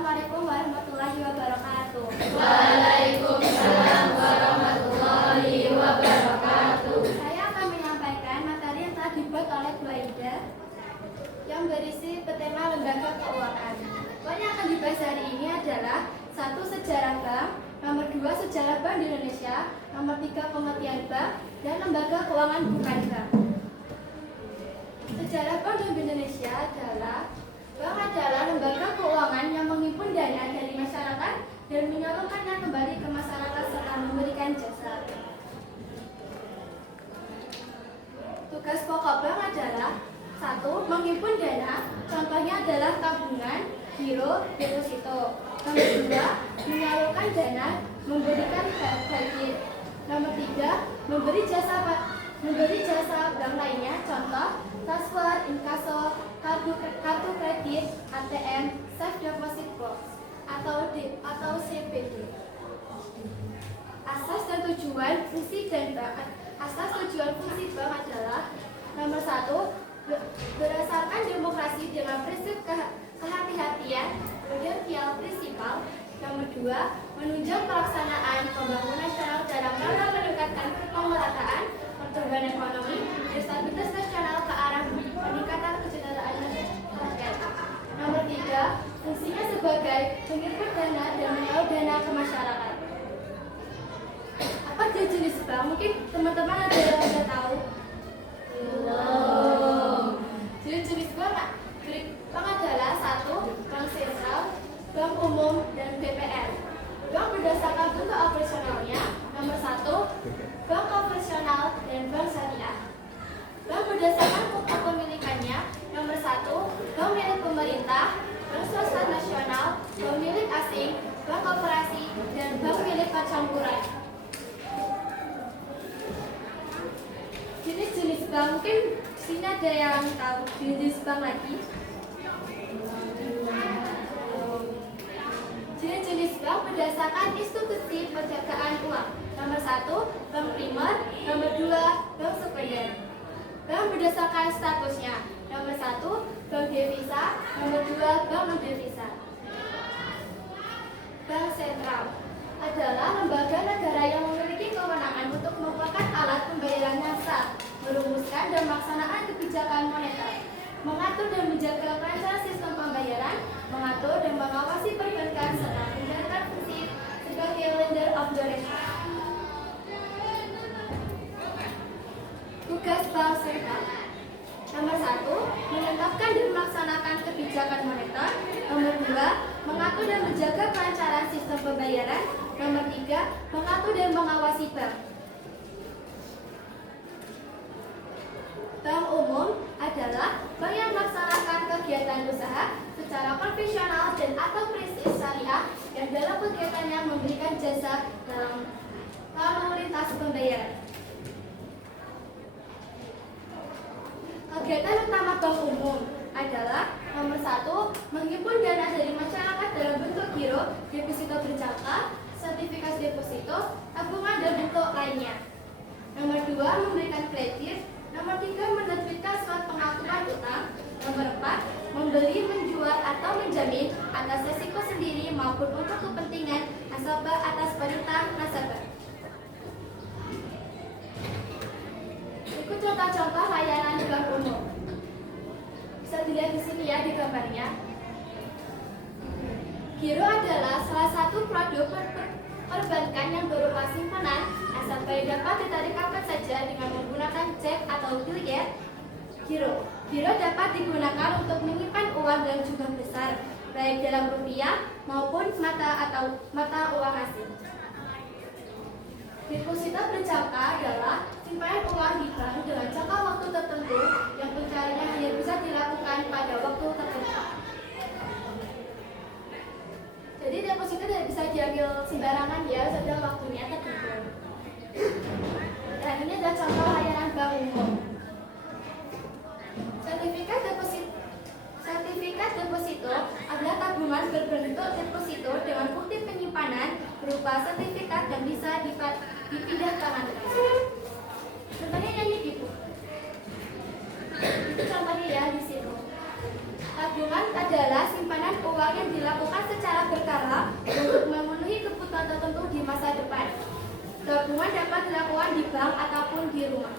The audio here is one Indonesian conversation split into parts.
Assalamualaikum warahmatullahi wabarakatuh. Waalaikumsalam warahmatullahi wabarakatuh. Saya akan menyampaikan materi yang telah dibuat oleh Bu Aida yang berisi bertema lembaga keuangan. Poin yang akan dibahas hari ini adalah 1. Sejarah bank, nomor 2. Sejarah bank di Indonesia, nomor 3. Pengertian bank, dan lembaga keuangan bukan bank. Sejarah bank di Indonesia adalah bank adalah lembaga keuangan yang menghimpun dana dari masyarakat dan menyalurkannya kembali ke masyarakat serta memberikan jasa. Tugas pokok bank adalah 1. Menghimpun dana, contohnya adalah tabungan, giro, deposito. Nomor 2. Menyalurkan dana, memberikan kredit. Nomor 3. Memberi jasa bank lainnya, contoh transfer, inkaso, kartu kredit, ATM, safe deposit box atau CBD. Asas dan tujuan fungsi dan bank. Asas tujuan fungsi bank adalah nomor 1. Berdasarkan demokrasi dengan prinsip kehati-hatian, prudensial prinsipal. Nomor 2. Menunjang pelaksanaan pembangunan nasional dalam rangka meningkatkan pemerataan, pertumbuhan ekonomi, dan stabilitas nasional ke arah peningkatan kesejahteraan rakyat. Nomor 3. Fungsinya sebagai penghimpun dana dan menyalur dana ke masyarakat. Apa jenis bank? Mungkin teman-teman ada yang sudah tahu? Belum. Jenis bank adalah 1. Bank sentral, bank umum, dan BPR. Bank berdasarkan bentuk operasionalnya. Nomor 1. Bank konvensional dan bank syariah. Bank berdasarkan kepemilikannya. Nomor 1. Bank milik pemerintah, bank swasta nasional, bank milik asing, bank koperasi, dan bank milik percampuran. Jenis-jenis bank, mungkin di sini ada yang tahu jenis bank lagi. Jenis-jenis bank berdasarkan institusi perdagangan uang. Nomor 1. Bank primer. Nomor 2. Bank sekunder. Bank berdasarkan statusnya. Nomor 1. Bank devisa. Nomor 2. Bank non devisa. Bank sentral adalah lembaga negara yang memiliki kewenangan untuk merupakan alat pembayaran yang sah, merumuskan dan melaksanakan kebijakan moneter, mengatur dan menjaga kelancaran sistem pembayaran, mengatur dan mengawasi perbankan serta menjalankan fungsi sebagai lender of the nation. Tugas bank sentral. Nomor 1. Menetapkan dan melaksanakan kebijakan moneter. Nomor 2. Mengatur dan menjaga kelancaran sistem pembayaran. Nomor 3. Mengatur dan mengawasi bank. Bank umum adalah bank yang melaksanakan kegiatan usaha secara konvensional dan atau prinsip syariah yang dalam kegiatannya memberikan jasa dalam lalu lintas pembayaran. Kegiatan utama bank umum adalah nomor 1. Menghimpun dana dari masyarakat dalam bentuk giro, deposito berjangka, sertifikat deposito, tabungan dan bentuk lainnya. Nomor 2. Memberikan kredit. Nomor 3. Menerbitkan surat pengakuan utang. Nomor 4. Membeli, menjual atau menjamin atas resiko sendiri maupun untuk kepentingan nasabah atas perintah nasabah. Ikut contoh-contoh layanan bank umum. Bisa dilihat di sini ya di gambarnya. Giro adalah salah satu produk perbankan yang berupa simpanan nasabah dapat ditarik kapan saja dengan menggunakan cek atau biljet. Giro dapat digunakan untuk menyimpan uang dalam jumlah besar, baik dalam rupiah maupun mata uang asing. Deposito berjangka adalah simpanan uang di bank dengan jangka waktu tertentu yang pencairannya hanya bisa dilakukan pada waktu tertentu. Jadi deposito tidak bisa diambil sembarangan ya, sudah waktunya tertentu. Dan ini adalah contoh layanan bank umum. Sertifikat deposito adalah tabungan berbentuk deposito dengan bukti penyimpanan berupa sertifikat yang bisa dipindah tangan. Contohnya ini gitu. Itu contohnya ya di sini. Tabungan adalah simpanan uang uang yang dilakukan secara berkala untuk memenuhi kebutuhan tertentu di masa depan. Tabungan dapat dilakukan di bank ataupun di rumah.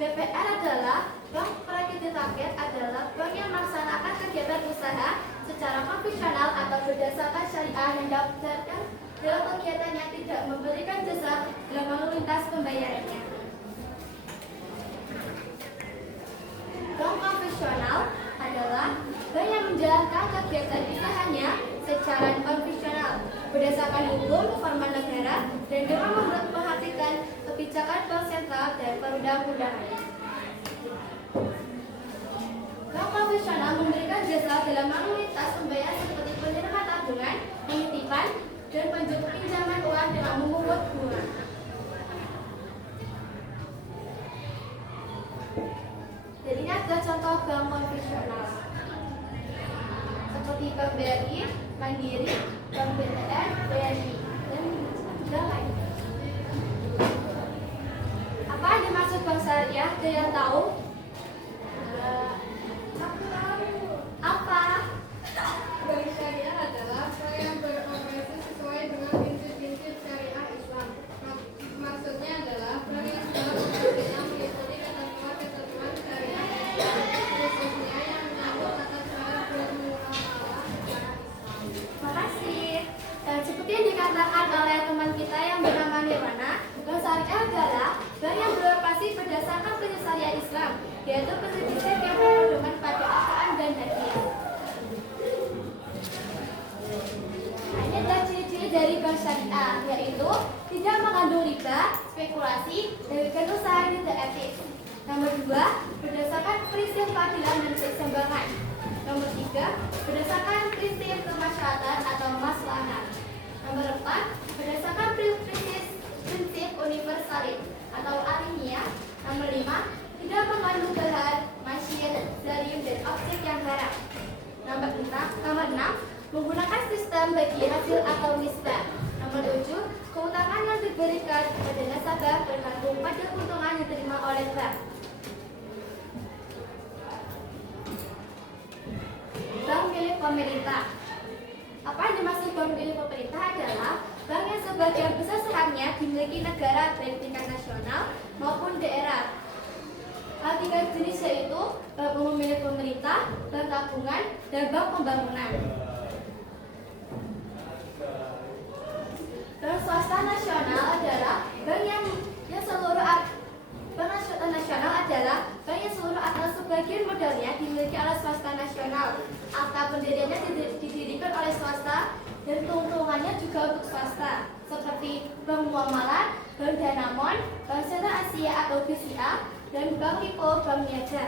BPR adalah bank kredit rakyat adalah bank yang melaksanakan kegiatan usaha secara konvensional atau berdasarkan syariah yang daftarkan dalam kegiatannya tidak memberikan jasa dalam lalu lintas pembayarannya. Bank konvensional adalah bank yang menjalankan kegiatan usahanya secara konvensional berdasarkan hukum, formal negara, dan dengan memperhatikan kebijakan bank sentral dan perundang-undangan. Bank konvensional memberikan jasa dalam lalu lintas pembayaran seperti penerimaan tabungan, penitipan, dan pinjaman uang dengan memungut bunga. Jadi ini adalah contoh bank konvensional seperti Bank BRI, Mandiri, Bank BTN, BNI, dan juga lain. Apa yang dimaksud bank syariah? Ada yang tahu? Aku tahu. Apa? Bank syariah adalah bank yang beroperasi sesuai dengan prinsip-prinsip syariah Islam. Maksudnya adalah bank yang secara operasional mengikuti ketentuan-ketentuan syariah Islam, khususnya yang menyangkut tata cara bermuamalah secara Islam. Makasih. Dan seperti yang dikatakan oleh teman kita yang bernama Nirwana, bank syariah adalah bank yang beroperasi berdasarkan prinsip syariah Islam, yaitu prinsip-prinsip yang berpedoman pada Al-Quran dan Hadis. Nah, ini adalah ciri-ciri dari bank syariah, yaitu tidak mengandung riba, spekulasi, dan kegiatan usaha yang tidak etis. Nomor 2, berdasarkan prinsip keadilan dan keseimbangan. Nomor 3, berdasarkan prinsip kemaslahatan atau maslahat. Nomor 4, berdasarkan prinsip universalis atau alamiah. Nomor 5, tidak mengandung bahan, masyir, zarim, dan objek yang haram. Nomor 6, menggunakan sistem bagi hasil atau nisbah. Nomor 7, keutamaan yang diberikan kepada nasabah bergantung pada keuntungan yang diterima oleh bank. Bank milik pemerintah. Apa yang dimaksud bank milik pemerintah adalah bank yang sebagian besar sahamnya dimiliki negara baik tingkat nasional maupun daerah. Tiga jenis yaitu bank umum milik pemerintah, bank tabungan, dan bank pembangunan. Bank swasta nasional adalah bank yang seluruh atau sebagian modalnya dimiliki oleh swasta nasional. Akta pendiriannya didirikan oleh swasta dan keuntungannya juga untuk swasta, seperti Bank Muamalah, Bank Danamon, Bank Sentral Asia atau BCA, dan Bank Lipo, Bank Niaga.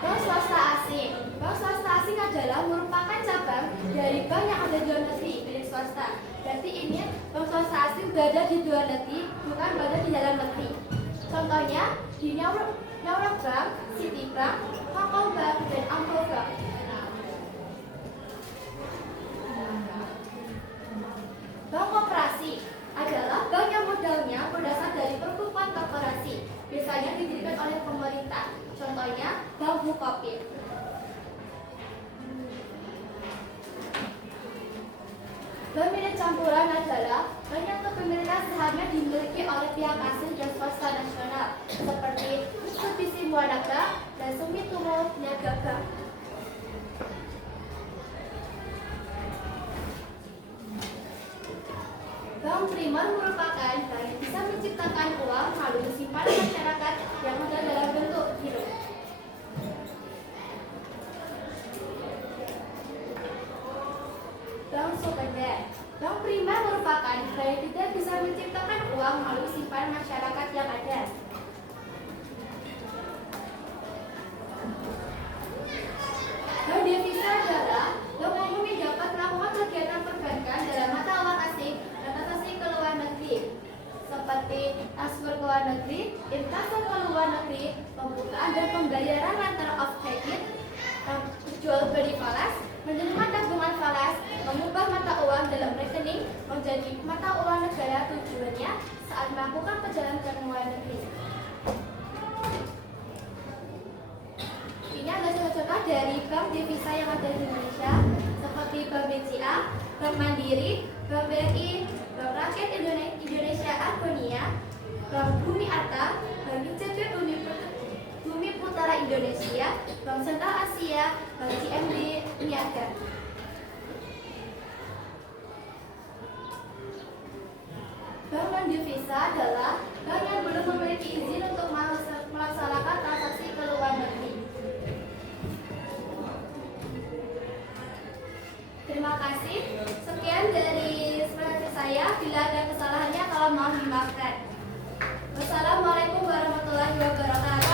Bank swasta asing. Bank swasta asing adalah merupakan cabang dari bank yang ada di luar negeri milik swasta. Berarti ini bank swasta asing berada di luar negeri, bukan berada di dalam negeri. Contohnya di Nyawa Bank, Citibank, Hong Kong Bank, dan Angkor Bank. Bank koperasi adalah bank yang modalnya berdasar dari perkumpulan korporasi, biasanya didirikan oleh pemerintah. Contohnya Bank Bukopin. Bank milik campuran adalah bank yang kepemilikan sahamnya dimiliki oleh pihak asing dan swasta nasional, seperti Mitsubishi Muanaga dan Sumitomo Niaga Bank. Bank primer merupakan bank yang bisa menciptakan uang melalui simpanan masyarakat yang ada dalam bentuk giro. Bank sekunder. Bank primer merupakan bank yang tidak bisa menciptakan uang melalui simpanan masyarakat yang ada. Bank devisa adalah bank umum yang dapat melakukan kegiatan perbankan dalam mata uang asing dan transaksi ke luar negeri, seperti transfer ke luar negeri, investasi ke luar negeri, pembukaan dan pembayaran letter of credit, jual beli falas, menerima tabungan falas, mengubah mata uang dalam rekening menjadi mata uang negara tujuannya saat melakukan perjalanan ke luar negeri. Ini adalah contoh-contoh dari bank devisa yang ada di Indonesia, seperti Bank BCA, Bank Mandiri, Bank BRI, Bank Rakyat Indonesia Argonia, Bank Bumi Arta, Bank ICB Bumi Putra Indonesia, Bank Sentral Asia, Bank CMB Niaga. Bank non-devisa adalah bank yang belum memiliki izin untuk melaksanakan transaksi ke luar negeri. Terima kasih. Sekian dari saya. Bila ada kesalahannya, tolong mohon dimaafkan. Wassalamualaikum warahmatullahi wabarakatuh.